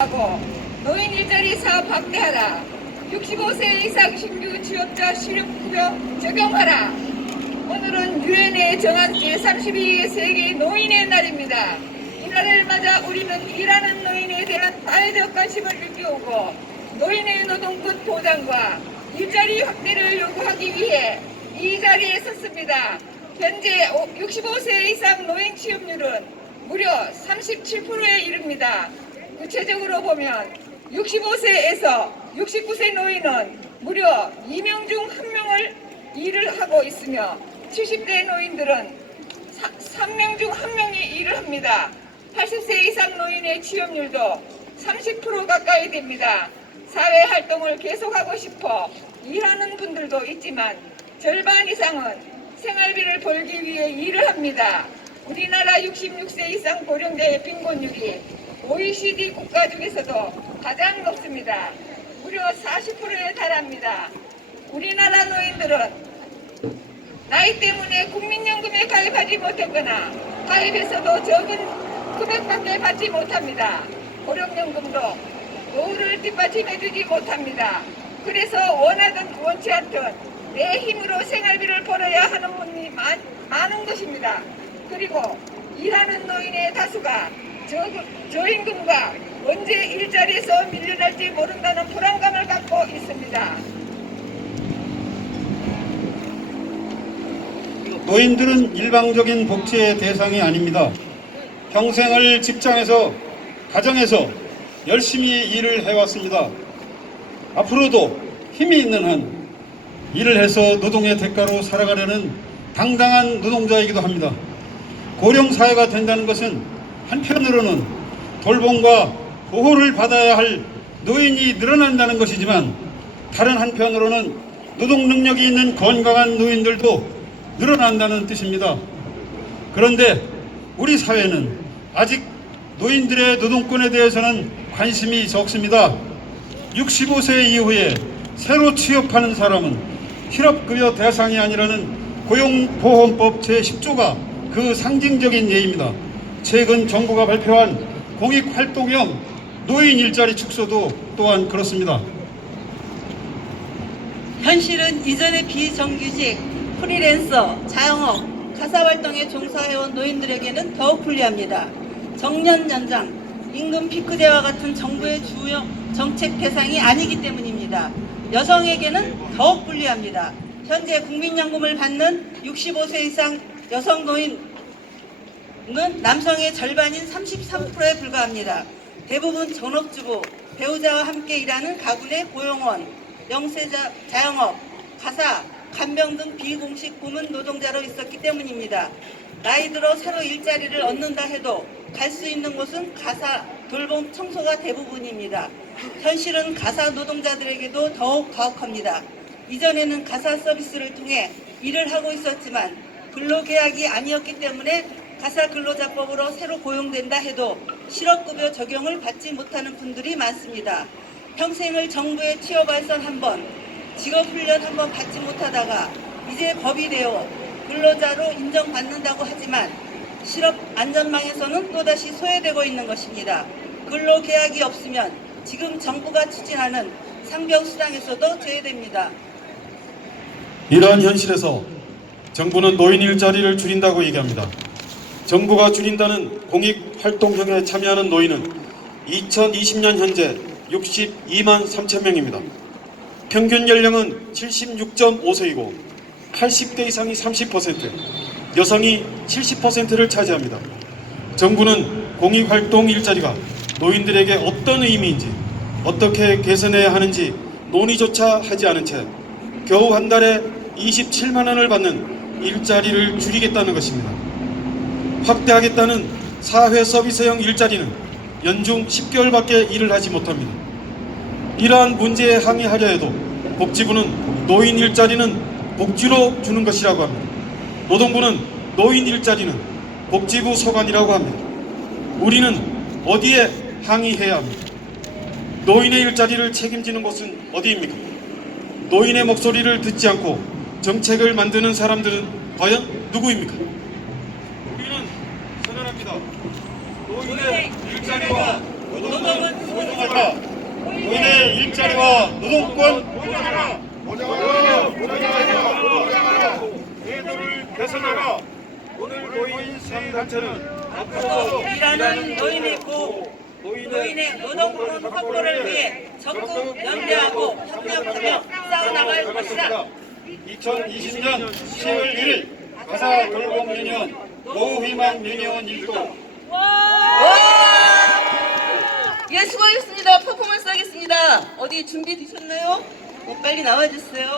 하고 노인 일자리 사업 확대하라. 65세 이상 신규 취업자 실업급여 적용하라. 오늘은 유엔에 정한 제32회 세계 노인의 날입니다. 이날을 맞아 우리는 일하는 노인에 대한 사회적 관심을 일깨우고 노인의 노동권 보장과 일자리 확대를 요구하기 위해 이 자리에 섰습니다. 현재 65세 이상 노인 취업률은 무려 37%에 이릅니다. 구체적으로 보면 65세에서 69세 노인은 무려 2명 중 1명을 일을 하고 있으며 70대 노인들은 3명 중 1명이 일을 합니다. 80세 이상 노인의 취업률도 30% 가까이 됩니다. 사회활동을 계속하고 싶어 일하는 분들도 있지만 절반 이상은 생활비를 벌기 위해 일을 합니다. 우리나라 66세 이상 고령자의 빈곤율이 OECD 국가 중에서도 가장 높습니다. 무려 40%에 달합니다. 우리나라 노인들은 나이 때문에 국민연금에 가입하지 못했거나 가입해서도 적은 금액밖에 받지 못합니다. 고령연금도 노후를 뒷받침해주지 못합니다. 그래서 원하든 원치 않든 내 힘으로 생활비를 벌어야 하는 분이 많은 것입니다. 그리고 일하는 노인의 다수가 저임금과 언제 일자리에서 밀려날지 모른다는 불안감을 갖고 있습니다. 노인들은 일방적인 복지의 대상이 아닙니다. 평생을 직장에서, 가정에서 열심히 일을 해왔습니다. 앞으로도 힘이 있는 한 일을 해서 노동의 대가로 살아가려는 당당한 노동자이기도 합니다. 고령사회가 된다는 것은 한편으로는 돌봄과 보호를 받아야 할 노인이 늘어난다는 것이지만 다른 한편으로는 노동 능력이 있는 건강한 노인들도 늘어난다는 뜻입니다. 그런데 우리 사회는 아직 노인들의 노동권에 대해서는 관심이 적습니다. 65세 이후에 새로 취업하는 사람은 실업급여 대상이 아니라는 고용보험법 제10조가 그 상징적인 예입니다. 최근 정부가 발표한 공익활동형 노인 일자리 축소도 또한 그렇습니다. 현실은 이전의 비정규직, 프리랜서, 자영업, 가사활동에 종사해온 노인들에게는 더욱 불리합니다. 정년 연장, 임금 피크제와 같은 정부의 주요 정책 대상이 아니기 때문입니다. 여성에게는 더욱 불리합니다. 현재 국민연금을 받는 65세 이상 여성 노인은 남성의 절반인 33%에 불과합니다. 대부분 전업주부, 배우자와 함께 일하는 가구 내 고용원, 영세자, 자영업, 가사, 간병 등 비공식 고문 노동자로 있었기 때문입니다. 나이 들어 새로 일자리를 얻는다 해도 갈 수 있는 곳은 가사, 돌봄, 청소가 대부분입니다. 현실은 가사 노동자들에게도 더욱 가혹합니다. 이전에는 가사 서비스를 통해 일을 하고 있었지만 근로계약이 아니었기 때문에 가사 근로자법으로 새로 고용된다 해도 실업급여 적용을 받지 못하는 분들이 많습니다. 평생을 정부의 취업발선 한번, 직업훈련 한번 받지 못하다가 이제 법이 되어 근로자로 인정받는다고 하지만 실업 안전망에서는 또다시 소외되고 있는 것입니다. 근로계약이 없으면 지금 정부가 추진하는 상병수당에서도 제외됩니다. 이러한 현실에서 정부는 노인 일자리를 줄인다고 얘기합니다. 정부가 줄인다는 공익활동형에 참여하는 노인은 2020년 현재 62만 3천 명입니다. 평균 연령은 76.5세이고 80대 이상이 30%, 여성이 70%를 차지합니다. 정부는 공익활동 일자리가 노인들에게 어떤 의미인지, 어떻게 개선해야 하는지 논의조차 하지 않은 채 겨우 한 달에 27만 원을 받는 일자리를 줄이겠다는 것입니다. 확대하겠다는 사회 서비스형 일자리는 연중 10개월밖에 일을 하지 못합니다. 이러한 문제에 항의하려 해도 복지부는 노인 일자리는 복지로 주는 것이라고 합니다. 노동부는 노인 일자리는 복지부 소관이라고 합니다. 우리는 어디에 항의해야 합니까? 노인의 일자리를 책임지는 곳은 어디입니까? 노인의 목소리를 듣지 않고 정책을 만드는 사람들은 과연 누구입니까? 우리는 선언합니다. 노인의 일자리와 노동은 보장하라. 노인의 일자리와 노동권 보장하라. 제도를 개선하라. 오늘 노인 시위단체는 앞으로 일하는 노인의 보호, 노인의 노동권 확보를 위해 적극 연대하고 협력하며 싸워나갈 것이다. 2020년 10월 1일 가사 돌봄 유니온 노후희망 유니온 일동 예, 수고하셨습니다. 퍼포먼스 하겠습니다. 어디 준비되셨나요? 빨리 나와주세요.